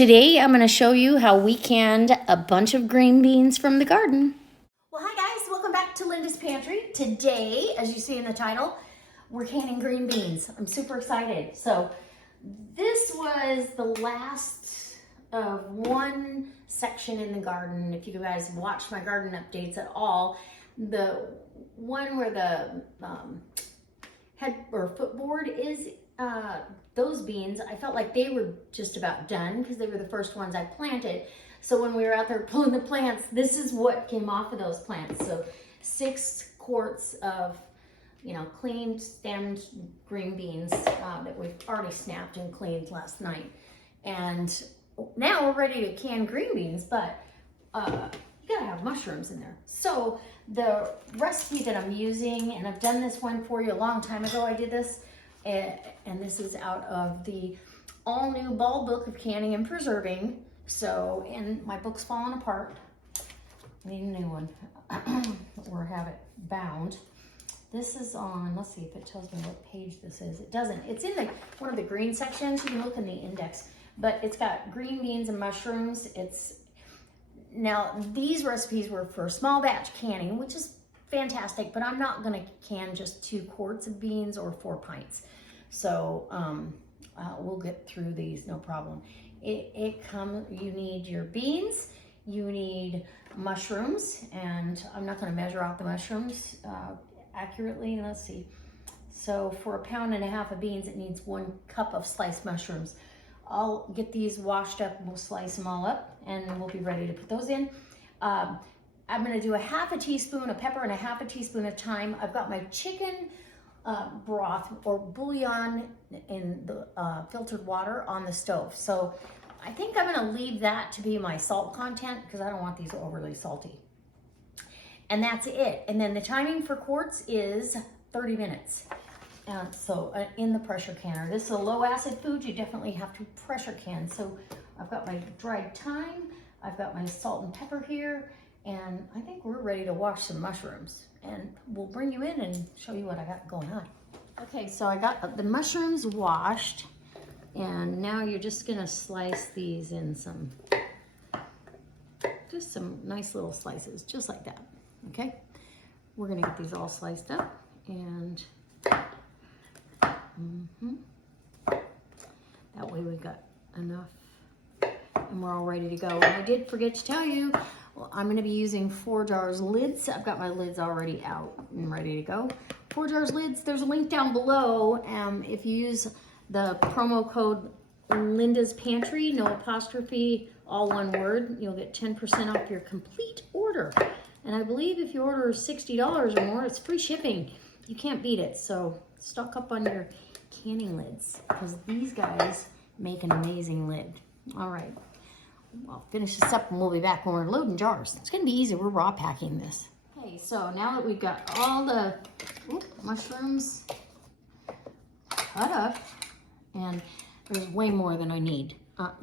Today I'm going to show you how we canned a bunch of green beans from the garden. Well, hi guys, welcome back to Linda's Pantry. Today, as you see in the title, we're canning green beans. I'm super excited. So this was the last of one section in the garden. If you guys watch my garden updates at all, the one where the head or footboard is, those beans, I felt like they were just about done because they were the first ones I planted. So when we were out there pulling the plants, this is what came off of those plants. So 6 quarts of, cleaned stemmed green beans that we've already snapped and cleaned last night. And now we're ready to can green beans, but you gotta have mushrooms in there. So the recipe that I'm using, and I've done this one for you a long time ago, I did this, and this is out of the all new Bald Book of Canning and Preserving. So, and my book's falling apart. I need a new one or have it bound. This is on, let's see if it tells me what page this is. It doesn't. It's in one of the green sections. You can look in the index, but it's got green beans and mushrooms. Now these recipes were for small batch canning, which is fantastic, but I'm not gonna can just 2 quarts of beans or 4 pints. So we'll get through these, no problem. You need your beans, you need mushrooms, and I'm not gonna measure out the mushrooms accurately. Let's see. So for 1.5 pounds of beans, it needs 1 cup of sliced mushrooms. I'll get these washed up, we'll slice them all up, and we'll be ready to put those in. I'm gonna do 1/2 teaspoon of pepper and 1/2 teaspoon of thyme. I've got my chicken broth or bouillon in the filtered water on the stove. So I think I'm gonna leave that to be my salt content because I don't want these overly salty. And that's it. And then the timing for quarts is 30 minutes. In the pressure canner. This is a low acid food. You definitely have to pressure can. So I've got my dried thyme. I've got my salt and pepper here. And I think we're ready to wash some mushrooms. And we'll bring you in and show you what I got going on. Okay, so I got the mushrooms washed. And now you're just gonna slice these in just some nice little slices, just like that, okay? We're gonna get these all sliced up and that way we've got enough and we're all ready to go. And I did forget to tell you, I'm gonna be using 4 jars lids. I've got my lids already out and ready to go. 4 jars lids, there's a link down below. If you use the promo code Linda's Pantry, no apostrophe, all one word, you'll get 10% off your complete order. And I believe if you order $60 or more, it's free shipping. You can't beat it. So stock up on your canning lids because these guys make an amazing lid. All right, I'll finish this up and we'll be back when we're loading jars. It's gonna be easy, we're raw packing this. Okay, so now that we've got all the mushrooms cut up, and there's way more than I need,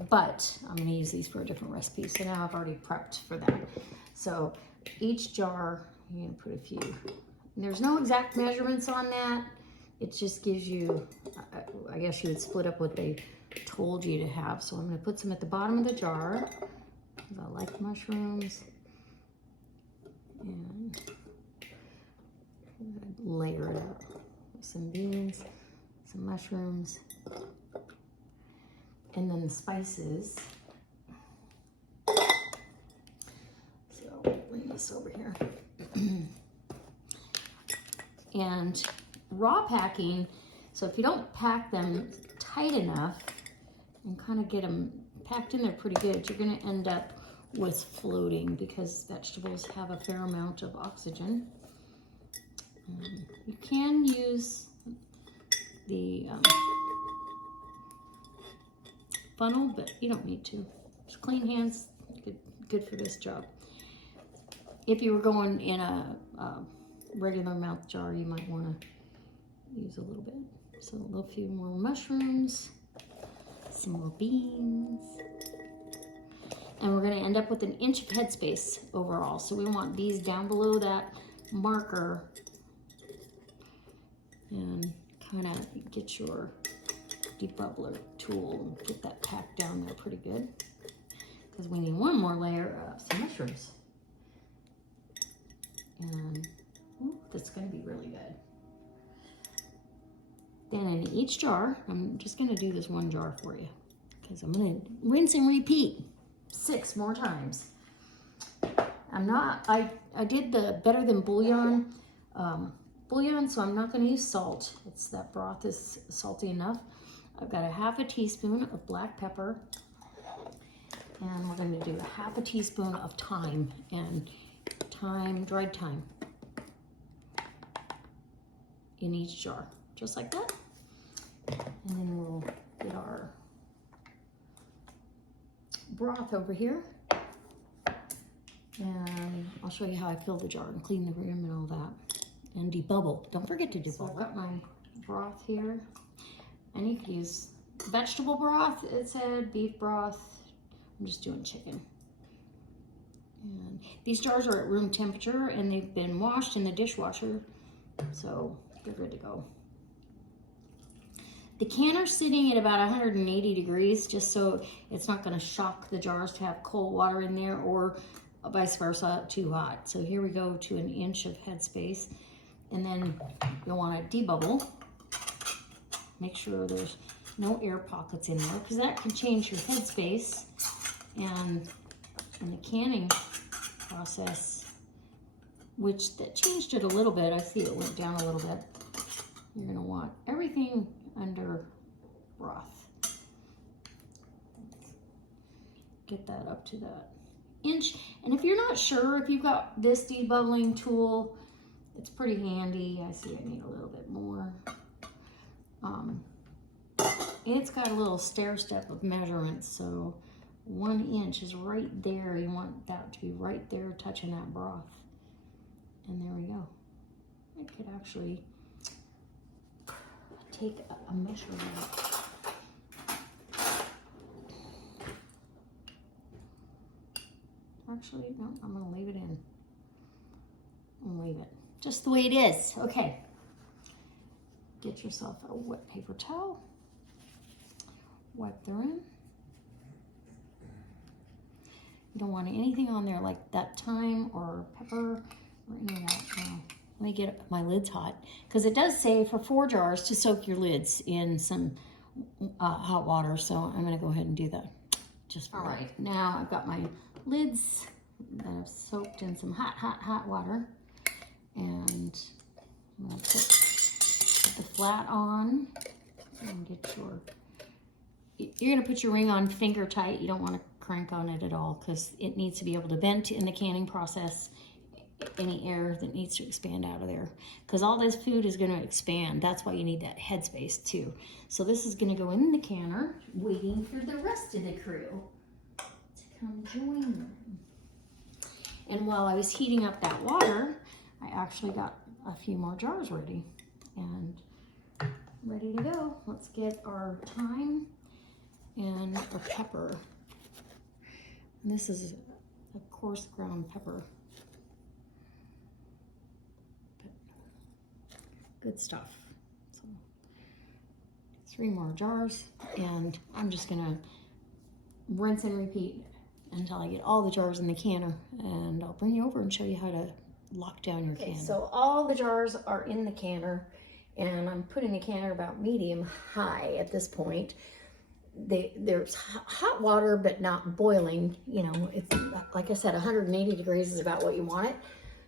but I'm gonna use these for a different recipe. So now I've already prepped for that. So each jar, you're gonna put a few. And there's no exact measurements on that. It just gives you, I guess you would split up what they told you to have. So I'm gonna put some at the bottom of the jar, because I like mushrooms. And layer it up with some beans, some mushrooms, and then the spices. So bring this over here. And raw packing, so if you don't pack them tight enough and kind of get them packed in there pretty good, you're going to end up with floating because vegetables have a fair amount of oxygen. You can use the funnel, but you don't need to. Just clean hands, good for this job. If you were going in a regular mouth jar, you might want to use a little bit. So a little few more mushrooms, some more beans, and we're going to end up with 1 inch of headspace overall. So we want these down below that marker and kind of get your debubbler tool and get that packed down there pretty good. Because we need one more layer of some mushrooms. And that's going to be really good. Then in each jar, I'm just going to do this one jar for you. Because I'm going to rinse and repeat 6 more times. I did the better than bouillon, so I'm not going to use salt. That broth is salty enough. I've got a half a teaspoon of black pepper, and we're going to do a half a teaspoon of thyme, and dried thyme in each jar, just like that. And then we'll get our broth over here. And I'll show you how I fill the jar and clean the rim and all that. And debubble. Don't forget to debubble. So I've got my broth here. And you can use vegetable broth, it said, beef broth. I'm just doing chicken. And these jars are at room temperature and they've been washed in the dishwasher. So they're good to go. The canner's sitting at about 180 degrees just so it's not going to shock the jars to have cold water in there or vice versa, too hot. So here we go to 1 inch of headspace. And then you'll want to debubble. Make sure there's no air pockets in there because that can change your headspace. And in the canning process, which that changed it a little bit. I see it went down a little bit. You're going to want everything under broth. Get that up to that inch. And if you're not sure if you've got this debubbling tool, it's pretty handy. I see I need a little bit more. And it's got a little stair step of measurements, so 1 inch is right there. You want that to be right there touching that broth. And there we go. I could actually take a measurement. Actually, no, I'm gonna leave it in. I'm gonna leave it just the way it is. Okay. Get yourself a wet paper towel. Wipe the rim. You don't want anything on there like that thyme or pepper or any of that. Let me get my lids hot because it does say for 4 jars to soak your lids in some hot water. So I'm gonna go ahead and do that. Just for right now, I've got my lids that I've soaked in some hot water, and I'm gonna put the flat on and get you're gonna put your ring on finger tight. You don't want to crank on it at all because it needs to be able to vent in the canning process any air that needs to expand out of there, because all this food is going to expand. That's why you need that headspace too. So this is going to go in the canner waiting for the rest of the crew to come join them. And while I was heating up that water, I actually got a few more jars ready and ready to go. Let's get our thyme and our pepper. And this is a coarse ground pepper. Good stuff. So 3 more jars, and I'm just gonna rinse and repeat until I get all the jars in the canner, and I'll bring you over and show you how to lock down your canner. So all the jars are in the canner, and I'm putting the canner about medium high at this point. There's hot water, but not boiling. You know, it's like I said, 180 degrees is about what you want it,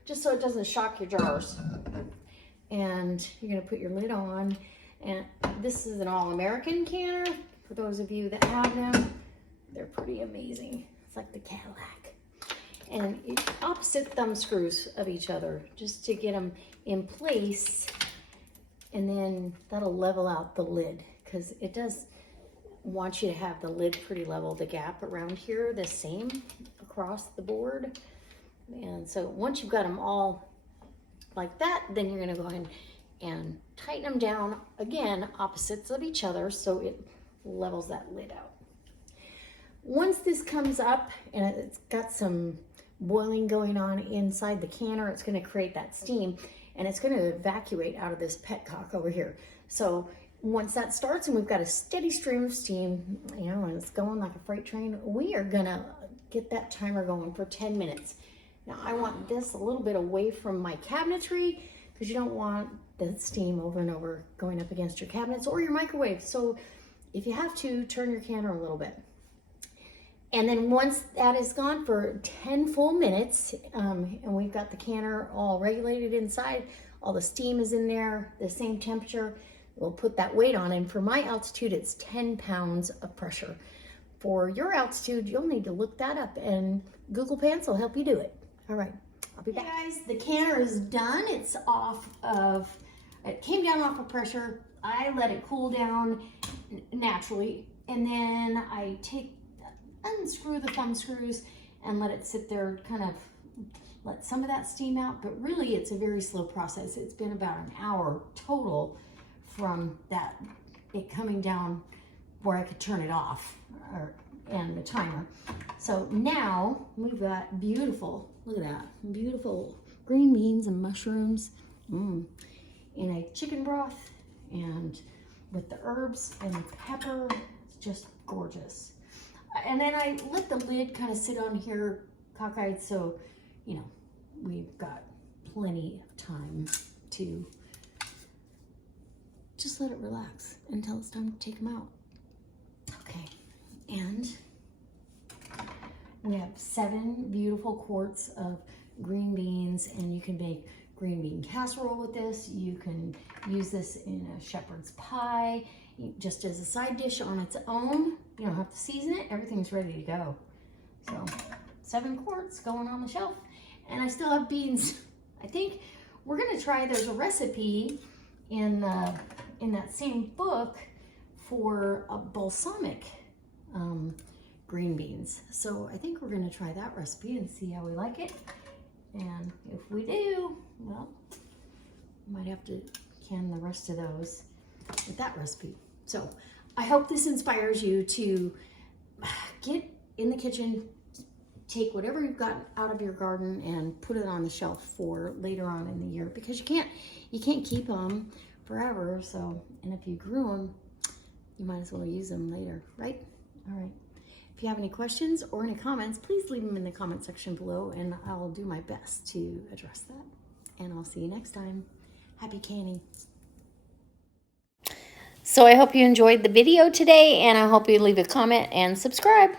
just so it doesn't shock your jars. And you're gonna put your lid on, and this is an all-American canner. For those of you that have them, they're pretty amazing. It's like the Cadillac. And it's opposite thumb screws of each other, just to get them in place, and then that'll level out the lid, because it does want you to have the lid pretty level, the gap around here the same across the board. And so once you've got them all like that, then you're going to go ahead and tighten them down again, opposites of each other, so it levels that lid out. Once this comes up and it's got some boiling going on inside the canner, it's going to create that steam, and it's going to evacuate out of this petcock over here. So once that starts and we've got a steady stream of steam, you know, and it's going like a freight train, we are gonna get that timer going for 10 minutes. Now I want this a little bit away from my cabinetry because you don't want the steam over and over going up against your cabinets or your microwave. So if you have to, turn your canner a little bit. And then once that is gone for 10 full minutes, and we've got the canner all regulated inside, all the steam is in there, the same temperature, we'll put that weight on. And for my altitude, it's 10 pounds of pressure. For your altitude, you'll need to look that up, and Google Pants will help you do it. All right, I'll be back. Hey guys, the canner is done. It's it came down off of pressure. I let it cool down naturally, and then I unscrew the thumb screws and let it sit there, kind of let some of that steam out, but really it's a very slow process. It's been about an hour total from it coming down where I could turn it off and the timer. So now we've got beautiful, look at that, beautiful green beans and mushrooms in a chicken broth, and with the herbs and the pepper. It's just gorgeous. And then I let the lid kind of sit on here cockeyed, so, you know, we've got plenty of time to just let it relax until it's time to take them out. Okay, and we have 7 beautiful quarts of green beans, and you can make green bean casserole with this. You can use this in a shepherd's pie, just as a side dish on its own. You don't have to season it. Everything's ready to go. So 7 quarts going on the shelf. And I still have beans. I think we're gonna try, there's a recipe in that same book for a balsamic green beans. So I think we're gonna try that recipe and see how we like it. And if we do, well, might have to can the rest of those with that recipe. So I hope this inspires you to get in the kitchen, take whatever you've got out of your garden and put it on the shelf for later on in the year, because you can't keep them forever. So, and if you grew them, you might as well use them later, right? All right. If you have any questions or any comments, please leave them in the comment section below, and I'll do my best to address that. And I'll see you next time. Happy canning. So I hope you enjoyed the video today, and I hope you leave a comment and subscribe.